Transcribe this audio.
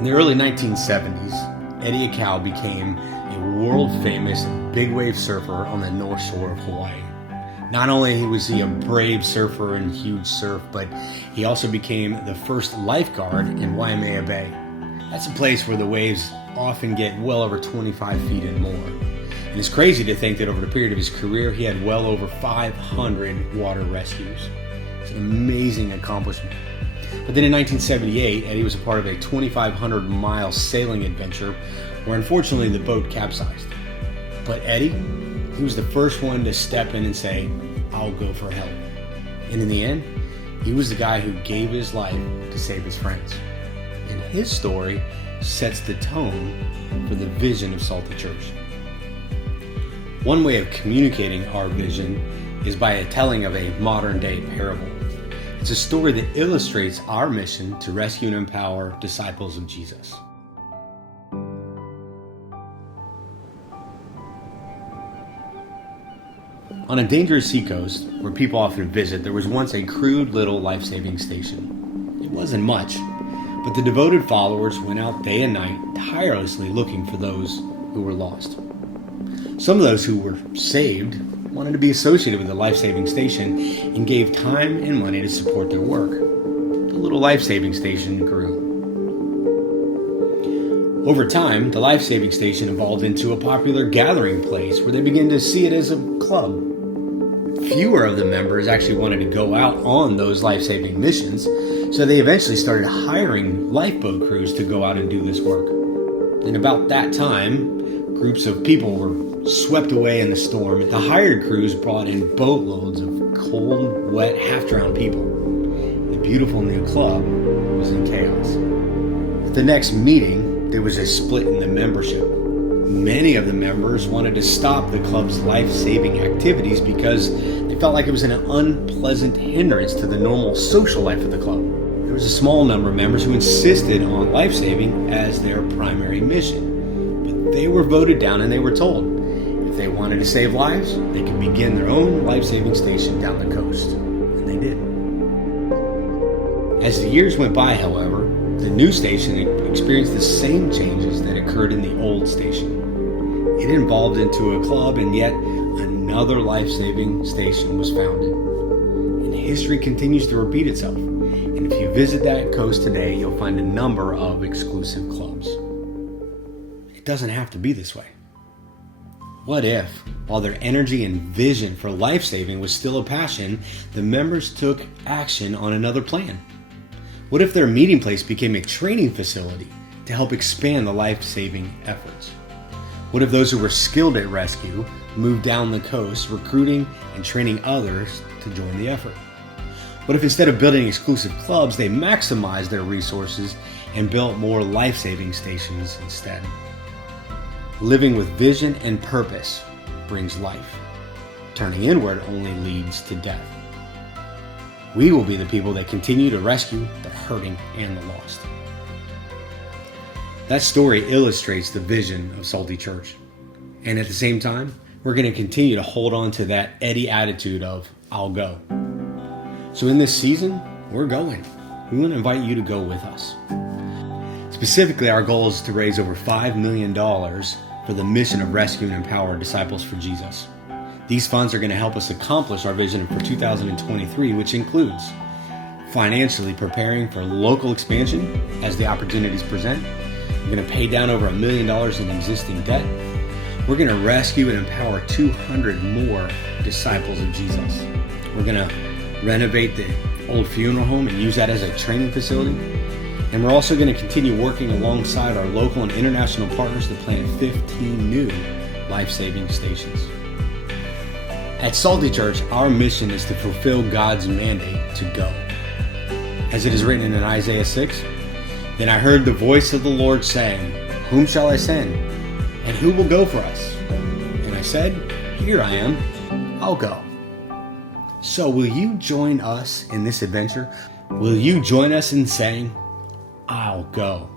In the early 1970s, Eddie Aikau became a world-famous big wave surfer on the North Shore of Hawaii. Not only was he a brave surfer and huge surf, but he also became the first lifeguard in Waimea Bay. That's a place where the waves often get well over 25 feet and more. And it's crazy to think that over the period of his career, he had well over 500 water rescues. It's an amazing accomplishment. But then in 1978, Eddie was a part of a 2,500-mile sailing adventure where unfortunately the boat capsized. But Eddie, he was the first one to step in and say, "I'll go for help." And in the end, he was the guy who gave his life to save his friends. And his story sets the tone for the vision of Salty Church. One way of communicating our vision is by a telling of a modern-day parable. It's a story that illustrates our mission to rescue and empower disciples of Jesus. On a dangerous seacoast, where people often visit, there was once a crude little life-saving station. It wasn't much, but the devoted followers went out day and night, tirelessly looking for those who were lost. Some of those who were saved wanted to be associated with the life-saving station and gave time and money to support their work. The little life-saving station grew. Over time, the life-saving station evolved into a popular gathering place where they began to see it as a club. Fewer of the members actually wanted to go out on those life-saving missions, so they eventually started hiring lifeboat crews to go out and do this work. And about that time, groups of people were swept away in the storm. The hired crews brought in boatloads of cold, wet, half-drowned people. The beautiful new club was in chaos. At the next meeting, there was a split in the membership. Many of the members wanted to stop the club's life-saving activities because they felt like it was an unpleasant hindrance to the normal social life of the club. There was a small number of members who insisted on life-saving as their primary mission. But they were voted down and they were told if they wanted to save lives, they could begin their own life-saving station down the coast. And they did. As the years went by, however, the new station experienced the same changes that occurred in the old station. It evolved into a club, and yet another life-saving station was founded. And history continues to repeat itself. And if you visit that coast today, you'll find a number of exclusive clubs. It doesn't have to be this way. What if, while their energy and vision for life-saving was still a passion, the members took action on another plan? What if their meeting place became a training facility to help expand the life-saving efforts? What if those who were skilled at rescue moved down the coast, recruiting and training others to join the effort? What if instead of building exclusive clubs, they maximized their resources and built more life-saving stations instead? Living with vision and purpose brings life. Turning inward only leads to death. We will be the people that continue to rescue the hurting and the lost. That story illustrates the vision of Salty Church. And at the same time, we're going to continue to hold on to that Eddie attitude of, "I'll go." So in this season, we're going. We want to invite you to go with us. Specifically, our goal is to raise over $5 million for the mission of rescue and empower disciples for Jesus. These funds are going to help us accomplish our vision for 2023, which includes financially preparing for local expansion as the opportunities present. We're going to pay down over $1 million in existing debt. We're going to rescue and empower 200 more disciples of Jesus. We're going to renovate the old funeral home and use that as a training facility. And we're also going to continue working alongside our local and international partners to plant 15 new life-saving stations. At Salty Church, our mission is to fulfill God's mandate to go. As it is written in Isaiah 6, "Then I heard the voice of the Lord saying, 'Whom shall I send? And who will go for us?' And I said, 'Here I am, I'll go.'" So will you join us in this adventure? Will you join us in saying, "I'll go"?